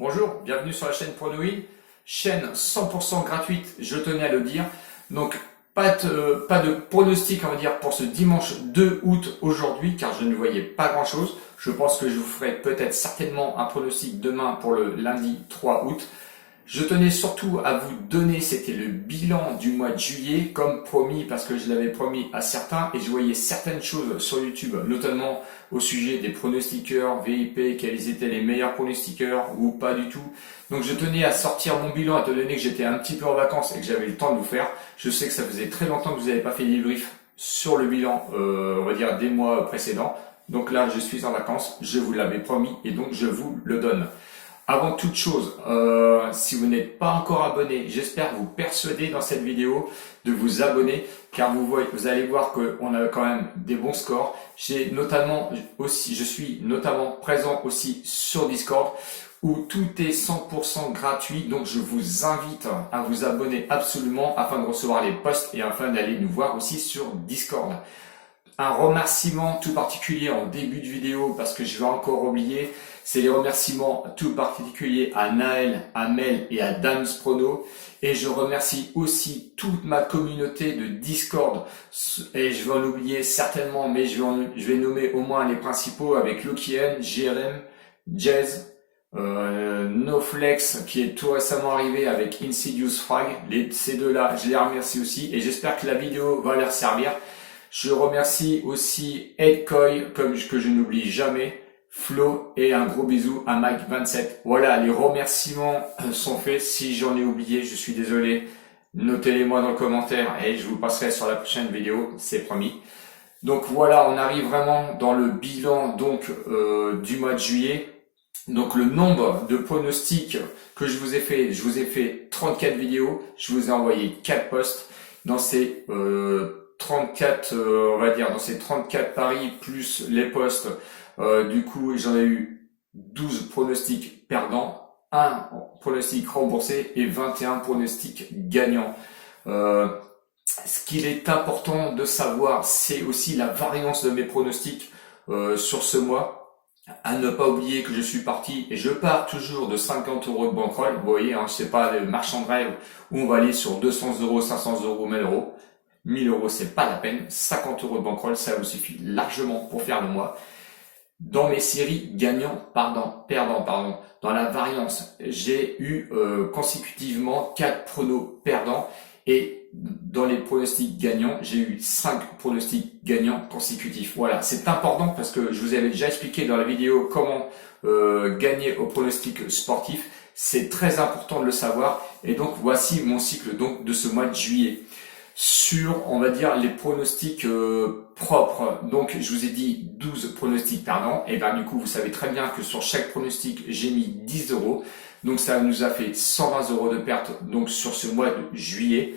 Bonjour, bienvenue sur la chaîne Pronoïd, chaîne 100% gratuite, je tenais à le dire. Donc, pas de pronostic, on va dire, pour ce dimanche 2 août aujourd'hui, car je ne voyais pas grand-chose. Je pense que je vous ferai peut-être certainement un pronostic demain pour le lundi 3 août. Je tenais surtout à vous donner, c'était le bilan du mois de juillet, comme promis, parce que je l'avais promis à certains, et je voyais certaines choses sur YouTube, notamment au sujet des pronostiqueurs VIP, quels étaient les meilleurs pronostiqueurs ou pas du tout. Donc je tenais à sortir mon bilan, étant donné que j'étais un petit peu en vacances et que j'avais le temps de vous faire. Je sais que ça faisait très longtemps que vous n'avez pas fait des débrief sur le bilan, on va dire des mois précédents. Donc là, je suis en vacances, je vous l'avais promis et donc je vous le donne. Avant toute chose, si vous n'êtes pas encore abonné, j'espère vous persuader dans cette vidéo de vous abonner, car vous allez voir qu'on a quand même des bons scores. Je suis notamment présent aussi sur Discord, où tout est 100% gratuit, donc je vous invite à vous abonner absolument afin de recevoir les posts et afin d'aller nous voir aussi sur Discord. Un remerciement tout particulier en début de vidéo, parce que je vais encore oublier, c'est les remerciements tout particuliers à Naël, à Mel et à Dams Prono. Et je remercie aussi toute ma communauté de Discord. Et je vais en oublier certainement, mais je vais nommer au moins les principaux avec Lokien, JRM, Jazz, Noflex qui est tout récemment arrivé avec Insidious Frag. Ces deux-là, je les remercie aussi et j'espère que la vidéo va leur servir. Je remercie aussi Edcoy, que je n'oublie jamais, Flo et un gros bisou à Mike27. Voilà, les remerciements sont faits. Si j'en ai oublié, je suis désolé. Notez-les moi dans le commentaire et je vous passerai sur la prochaine vidéo, c'est promis. Donc voilà, on arrive vraiment dans le bilan du mois de juillet. Donc le nombre de pronostics que je vous ai fait 34 vidéos, je vous ai envoyé 4 posts dans ces 34, on va dire, dans ces 34 paris plus les posts. Du coup, j'en ai eu 12 pronostics perdants, 1 pronostic remboursé et 21 pronostics gagnants. Ce qu'il est important de savoir, c'est aussi la variance de mes pronostics sur ce mois. À ne pas oublier que je suis parti et je pars toujours de 50 € de bankroll. Vous voyez, hein, c'est pas le marchand de rêve où on va aller sur 200 €, 500 €, 1000 €. 1000 €, c'est pas la peine. 50 € de bankroll, ça vous suffit largement pour faire le mois. Dans mes séries perdants, dans la variance, j'ai eu consécutivement 4 pronos perdants et dans les pronostics gagnants, j'ai eu 5 pronostics gagnants consécutifs. Voilà, c'est important parce que je vous avais déjà expliqué dans la vidéo comment gagner au pronostic sportif. C'est très important de le savoir et donc voici mon cycle de ce mois de juillet. Sur, on va dire, les pronostics propres. Donc, je vous ai dit 12 pronostics perdants. Et bien, du coup, vous savez très bien que sur chaque pronostic, j'ai mis 10 €. Donc, ça nous a fait 120 € de perte donc sur ce mois de juillet.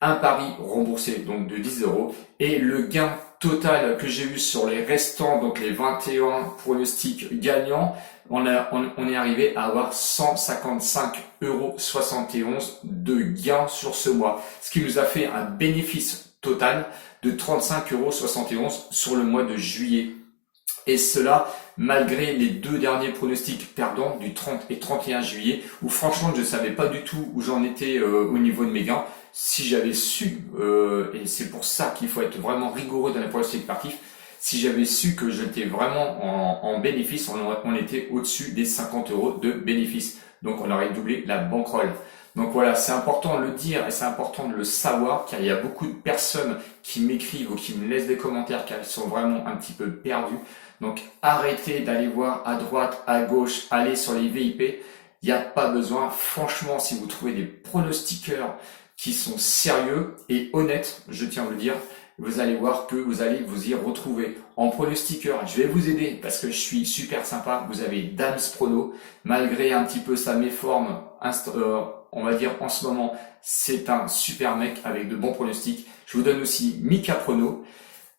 Un pari remboursé donc de 10 €. Et le gain total que j'ai eu sur les restants, donc les 21 pronostics gagnants, on est arrivé à avoir 155,71 € de gain sur ce mois, ce qui nous a fait un bénéfice total de 35,71 € sur le mois de juillet. Et cela malgré les deux derniers pronostics perdants du 30 et 31 juillet, où franchement je ne savais pas du tout où j'en étais au niveau de mes gains. Si j'avais su, et c'est pour ça qu'il faut être vraiment rigoureux dans les pronostics sportifs, si j'avais su que j'étais vraiment en bénéfice, on était au-dessus des 50 € de bénéfice. Donc on aurait doublé la bankroll. Donc voilà, c'est important de le dire et c'est important de le savoir, car il y a beaucoup de personnes qui m'écrivent ou qui me laissent des commentaires car elles sont vraiment un petit peu perdues. Donc arrêtez d'aller voir à droite, à gauche, allez sur les VIP. Il n'y a pas besoin. Franchement, si vous trouvez des pronostiqueurs qui sont sérieux et honnêtes, je tiens à vous le dire, vous allez voir que vous allez vous y retrouver. En pronostiqueur, je vais vous aider parce que je suis super sympa. Vous avez Dams Prono, malgré un petit peu sa méforme, on va dire en ce moment, c'est un super mec avec de bons pronostics. Je vous donne aussi Mika Prono.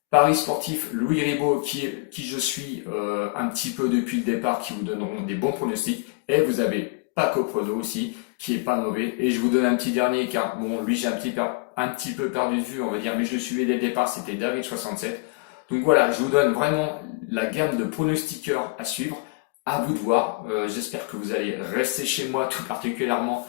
Paris sportif, Louis Ribot, qui je suis un petit peu depuis le départ, qui vous donneront des bons pronostics. Et vous avez Paco Prono aussi, qui est pas mauvais. Et je vous donne un petit dernier, car bon, lui j'ai un petit peu perdu de vue, on va dire, mais je le suivais dès le départ, c'était David 67. Donc voilà, je vous donne vraiment la gamme de pronostiqueurs à suivre. À vous de voir. J'espère que vous allez rester chez moi tout particulièrement,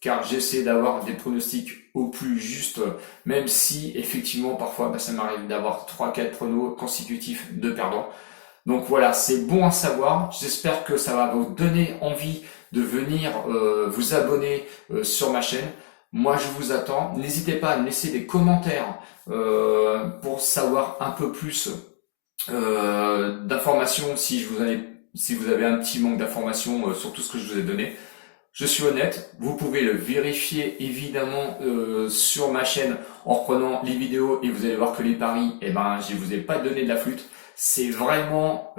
car j'essaie d'avoir des pronostics au plus juste, même si effectivement parfois ça m'arrive d'avoir 3-4 pronos consécutifs de perdants. Donc voilà, c'est bon à savoir. J'espère que ça va vous donner envie de venir vous abonner sur ma chaîne. Moi, je vous attends. N'hésitez pas à me laisser des commentaires pour savoir un peu plus d'informations si vous avez un petit manque d'informations sur tout ce que je vous ai donné. Je suis honnête, vous pouvez le vérifier évidemment sur ma chaîne en reprenant les vidéos et vous allez voir que les paris, eh ben, je vous ai pas donné de la flûte. C'est vraiment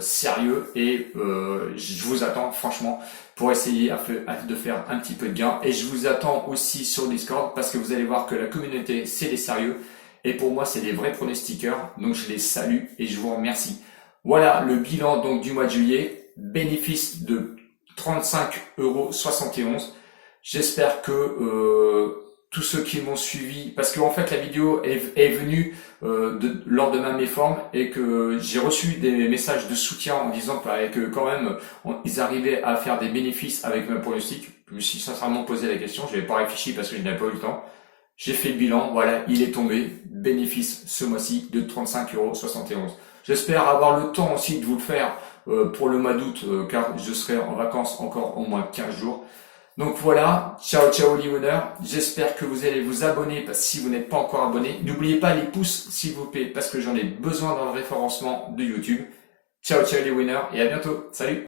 sérieux et je vous attends franchement pour essayer de faire un petit peu de gain. Et je vous attends aussi sur Discord parce que vous allez voir que la communauté, c'est des sérieux. Et pour moi, c'est des vrais pronostiqueurs. Donc je les salue et je vous remercie. Voilà le bilan donc du mois de juillet. Bénéfice de 35,71 €. J'espère que tous ceux qui m'ont suivi, parce qu'en fait la vidéo est venue lors de ma méforme et que j'ai reçu des messages de soutien en disant que quand même ils arrivaient à faire des bénéfices avec ma pronostic. Je me suis sincèrement posé la question, je n'avais pas réfléchi parce que je n'avais pas eu le temps. J'ai fait le bilan, voilà, il est tombé, bénéfice ce mois-ci de 35,71 €. J'espère avoir le temps aussi de vous le faire pour le mois d'août, car je serai en vacances encore au moins 15 jours. Donc voilà, ciao ciao les winners, j'espère que vous allez vous abonner si vous n'êtes pas encore abonné. N'oubliez pas les pouces s'il vous plaît, parce que j'en ai besoin dans le référencement de YouTube. Ciao ciao les winners et à bientôt, salut!